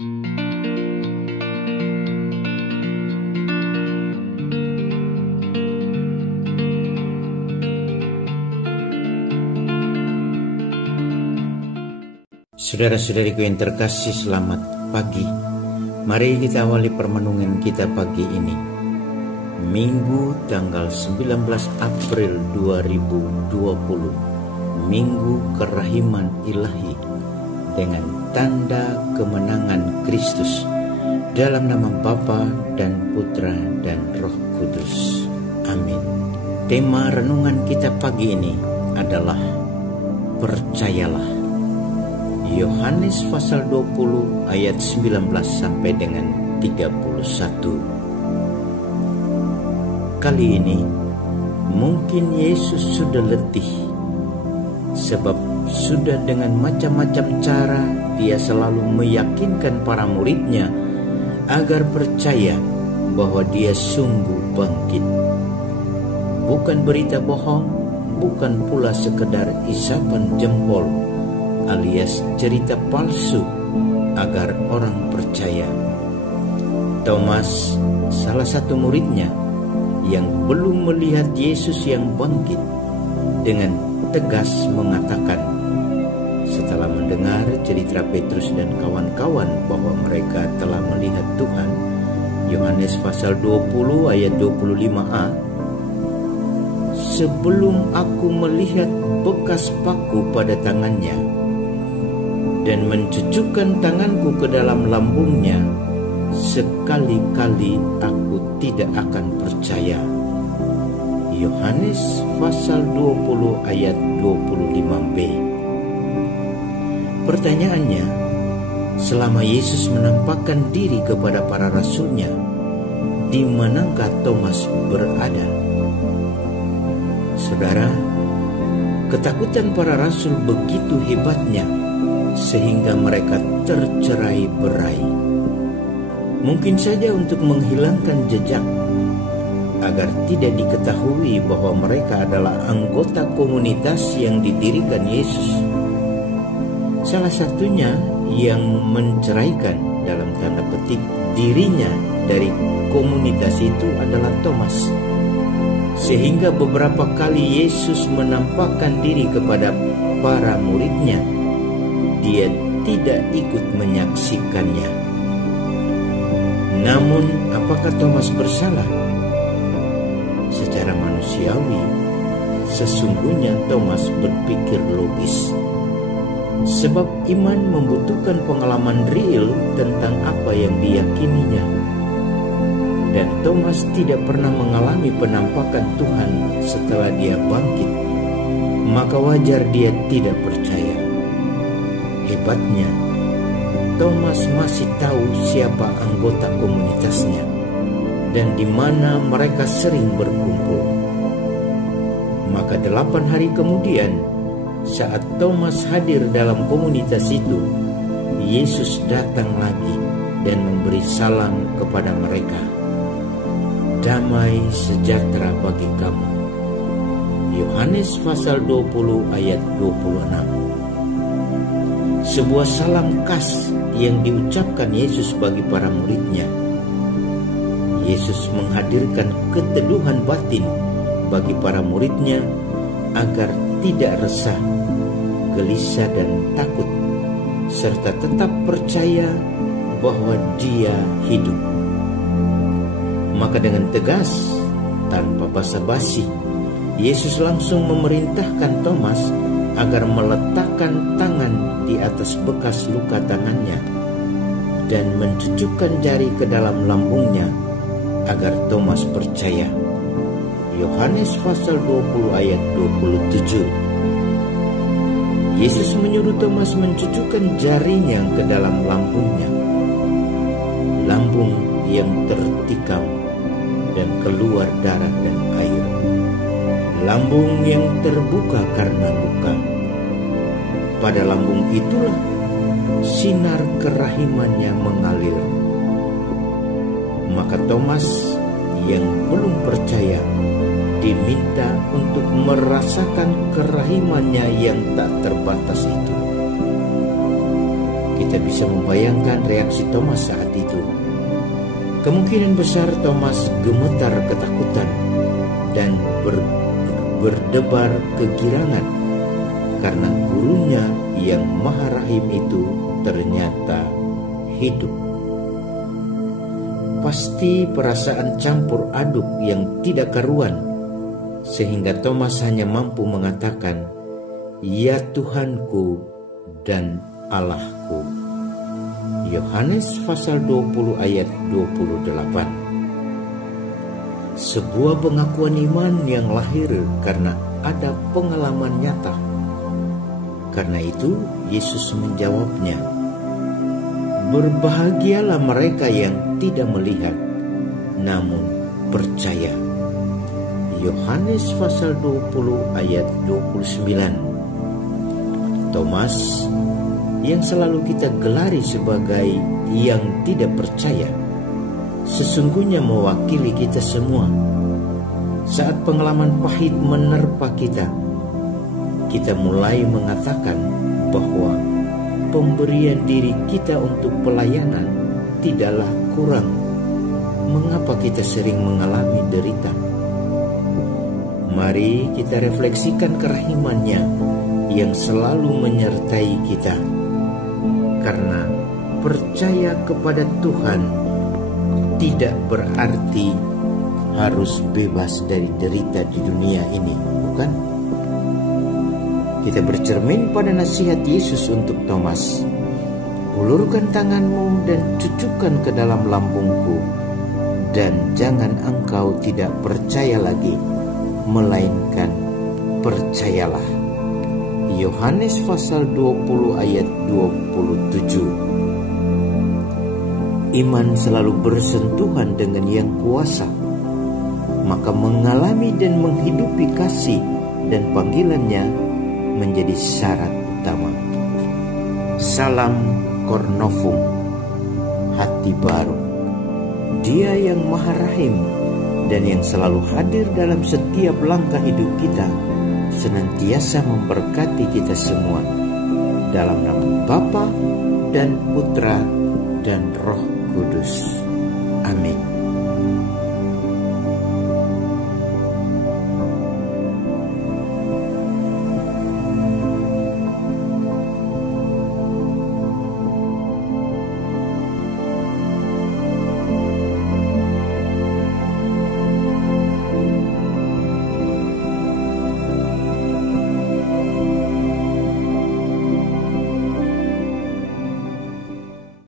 Saudara-saudariku yang terkasih, selamat pagi. Mari kita awali permenungan kita pagi ini, Minggu tanggal 19 April 2020, Minggu Kerahiman Ilahi, dengan tanda kemenangan Kristus, dalam nama Bapa dan Putra dan Roh Kudus. Amin. Tema renungan kita pagi ini adalah percayalah. Yohanes pasal 20 ayat 19 sampai dengan 31. Kali ini mungkin Yesus sudah letih, sebab sudah dengan macam-macam cara dia selalu meyakinkan para muridnya agar percaya bahwa dia sungguh bangkit. Bukan berita bohong, bukan pula sekedar isapan jempol alias cerita palsu agar orang percaya. Thomas, salah satu muridnya yang belum melihat Yesus yang bangkit, dengan tegas mengatakan setelah mendengar cerita Petrus dan kawan-kawan bahwa mereka telah melihat Tuhan, Yohanes pasal 20 ayat 25a, "Sebelum aku melihat bekas paku pada tangannya dan mencucukkan tanganku ke dalam lambungnya, sekali-kali aku tidak akan percaya." Yohanes pasal 20 ayat 25b. Pertanyaannya, selama Yesus menampakkan diri kepada para rasulnya, di manakah Thomas berada? Saudara, ketakutan para rasul begitu hebatnya sehingga mereka tercerai-berai. Mungkin saja untuk menghilangkan jejak, agar tidak diketahui bahwa mereka adalah anggota komunitas yang didirikan Yesus. Salah satunya yang menceraikan dalam tanda petik dirinya dari komunitas itu adalah Thomas. Sehingga beberapa kali Yesus menampakkan diri kepada para muridnya, dia tidak ikut menyaksikannya. Namun, apakah Thomas bersalah? Secara manusiawi, sesungguhnya Thomas berpikir logis. Sebab iman membutuhkan pengalaman real tentang apa yang diyakininya. Dan Thomas tidak pernah mengalami penampakan Tuhan setelah dia bangkit. Maka wajar dia tidak percaya. Hebatnya, Thomas masih tahu siapa anggota komunitasnya dan di mana mereka sering berkumpul. Maka 8 hari kemudian, saat Thomas hadir dalam komunitas itu, Yesus datang lagi dan memberi salam kepada mereka. "Damai sejahtera bagi kamu." Yohanes pasal 20 ayat 26. Sebuah salam khas yang diucapkan Yesus bagi para muridnya. Yesus menghadirkan keteduhan batin bagi para muridnya agar tidak resah, gelisah dan takut, serta tetap percaya bahwa Dia hidup. Maka dengan tegas, tanpa basa-basi, Yesus langsung memerintahkan Thomas agar meletakkan tangan di atas bekas luka tangannya dan mencucukkan jari ke dalam lambungnya agar Thomas percaya. Yohanes pasal 20 ayat 27. Yesus menyuruh Thomas mencucukkan jarinya ke dalam lambungnya. Lambung yang tertikam dan keluar darah dan air. Lambung yang terbuka karena luka. Pada lambung itulah sinar kerahimannya mengalir. Maka Thomas yang belum percaya diminta untuk merasakan kerahimannya yang tak terbatas itu. Kita bisa membayangkan reaksi Thomas saat itu. Kemungkinan besar Thomas gemetar ketakutan dan berdebar kegirangan karena gurunya yang Maha Rahim itu ternyata hidup. Pasti perasaan campur aduk yang tidak karuan, sehingga Thomas hanya mampu mengatakan, "Ya Tuhanku dan Allahku." Yohanes pasal 20 ayat 28. Sebuah pengakuan iman yang lahir karena ada pengalaman nyata. Karena itu Yesus menjawabnya, "Berbahagialah mereka yang tidak melihat, namun percaya." Yohanes pasal 20 ayat 29. Thomas yang selalu kita gelari sebagai yang tidak percaya, sesungguhnya mewakili kita semua. Saat pengalaman pahit menerpa kita mulai mengatakan bahwa pemberian diri kita untuk pelayanan tidaklah kurang. Mengapa kita sering mengalami derita? Mari kita refleksikan kerahimannya yang selalu menyertai kita. Karena percaya kepada Tuhan tidak berarti harus bebas dari derita di dunia ini, bukan? Kita bercermin pada nasihat Yesus untuk Thomas. "Ulurkan tanganmu dan cucukkan ke dalam lambungku, dan jangan engkau tidak percaya lagi, melainkan percayalah." Yohanes pasal 20 ayat 27. Iman selalu bersentuhan dengan yang kuasa, maka mengalami dan menghidupi kasih dan panggilannya menjadi syarat utama. Salam Cor Novum, hati baru. Dia yang Maha Rahim dan yang selalu hadir dalam setiap langkah hidup kita, senantiasa memberkati kita semua. Dalam nama Bapa dan Putra dan Roh Kudus. Amin.